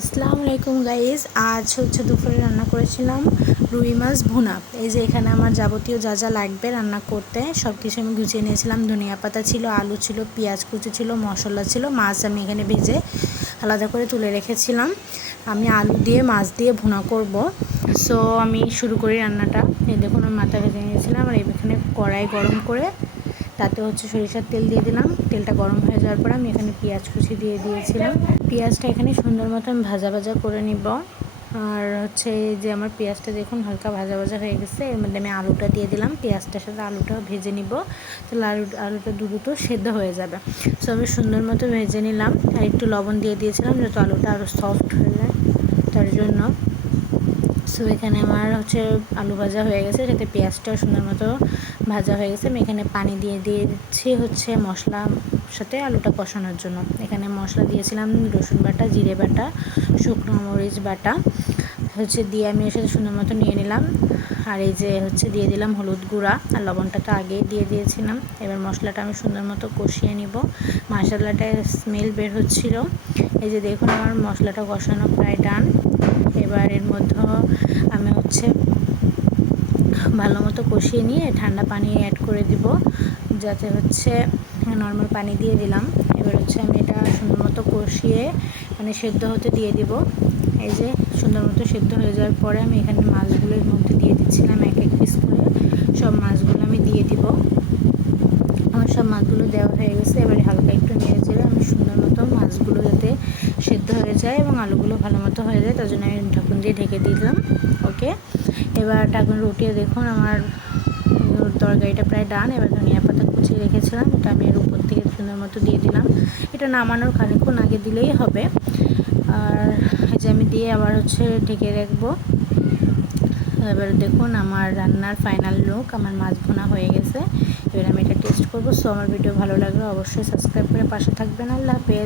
আসসালামু আলাইকুম গাইজ আজ হচ্ছে দুপুরে রান্না করেছিলাম রুই মাছ ভুনা। এই যে এখানে আমার যাবতীয় যা যা লাগবে রান্না করতে সব কিছু আমি গুছিয়ে নিয়েছিলাম। ধনিয়া পাতা ছিল, আলু ছিল, পেঁয়াজ কুচি ছিল, মশলা ছিল, মাছ আমি এখানে ভেজে আলাদা করে তুলে রেখেছিলাম। আমি আলু দিয়ে, মাছ দিয়ে ভুনা করব। সো আমি শুরু করি রান্নাটা। এই দেখুন, আমি মাথা ভেজে নিয়েছিলাম আর এখানে কড়াই গরম করে তাতে হচ্ছে সরিষার তেল দিয়ে দিলাম। তেলটা গরম হয়ে যাওয়ার পর আমি এখানে পেঁয়াজ কুচি দিয়ে দিয়েছিলাম। পেঁয়াজটা এখানে সুন্দর মতন ভাজা ভাজা করে নিব। আর হচ্ছে যে আমার পেঁয়াজটা দেখুন হালকা ভাজা ভাজা হয়ে গেছে। এর মধ্যে আমি আলুটা দিয়ে দিলাম। পেঁয়াজটার সাথে আলুটাও ভেজে নিব। তাহলে আলু, আলুটা দ্রুত সেদ্ধ হয়ে যাবে। সো আমি সুন্দর মতো ভেজে নিলাম। আর একটু লবণ দিয়ে দিয়েছিলাম যাতে আলুটা আরও সফট হয়ে যায়। তার জন্য সো এখানে আমার হচ্ছে আলু ভাজা হয়ে গেছে। যাতে পেঁয়াজটাও সুন্দর মতো ভাজা হয়ে গেছে। আমি এখানে পানি দিয়ে দিয়েছি হচ্ছে মশলা সাথে আলুটা কষানোর জন্য। এখানে মশলা দিয়েছিলাম রসুন বাটা, জিরে বাটা, শুকনো মরিচ বাটা। হচ্ছে দিয়ে আমি এর সাথে সুন্দর মতো নিয়ে নিলাম। আর এই যে হচ্ছে দিয়ে দিলাম হলুদ গুঁড়া আর লবণটা তো আগেই দিয়ে দিয়েছিলাম। এবার মশলাটা আমি সুন্দর মতো কষিয়ে নিব। মশলাটা স্মেল বের হচ্ছিল। এই যে দেখুন আমার মশলাটা কষানো প্রায় ডান। এবার এর মধ্যে আমি হচ্ছে ভালো মতো কষিয়ে নিয়ে ঠান্ডা পানি অ্যাড করে দিব। যাতে হচ্ছে নর্মাল পানি দিয়ে দিলাম। এবার হচ্ছে আমি এটা সুন্দর মতো কষিয়ে মানে সেদ্ধ হতে দিয়ে দিব। এই যে সুন্দর মতো সেদ্ধ হয়ে যাওয়ার পরে আমি এখানে মাছগুলোর মধ্যে দিয়ে দিচ্ছিলাম এক এক পিস করে। সব মাছগুলো আমি দিয়ে দিব। আমার সব মাছগুলো দেওয়া হয়ে গেছে। এবারে হালকা একটু নেড়ে চেড়ে আমি সুন্দর মতো মাছগুলো যাতে সেদ্ধ হয়ে যায় এবং আলুগুলো ভালো মতো হয়ে যায়, তার জন্য আমি ঢাকুন দিয়ে ঢেকে দিলাম। ওকে? এবার ঢাকুন রুটিয়ে দেখুন, আমার তরকারিটা প্রায় ডান। এবার ধনিয়া পাতা কুচিয়ে রেখেছিলাম এটা আমি এর উপর থেকে সুন্দর মতো দিয়ে দিলাম। এটা নামানোর খানিক্ষণ আগে দিলেই হবে। আর আমি দিয়ে আবার হচ্ছে ঢেকে রাখব। এবার দেখুন আমার রান্নার ফাইনাল লুক আমার মাছ ভোনা হয়ে গেছে। এবার আমি এটা টেস্ট করব। সো আমার ভিডিও ভালো লাগলে অবশ্যই সাবস্ক্রাইব করে পাশে থাকবেন। আল্লাহ হাফেজ।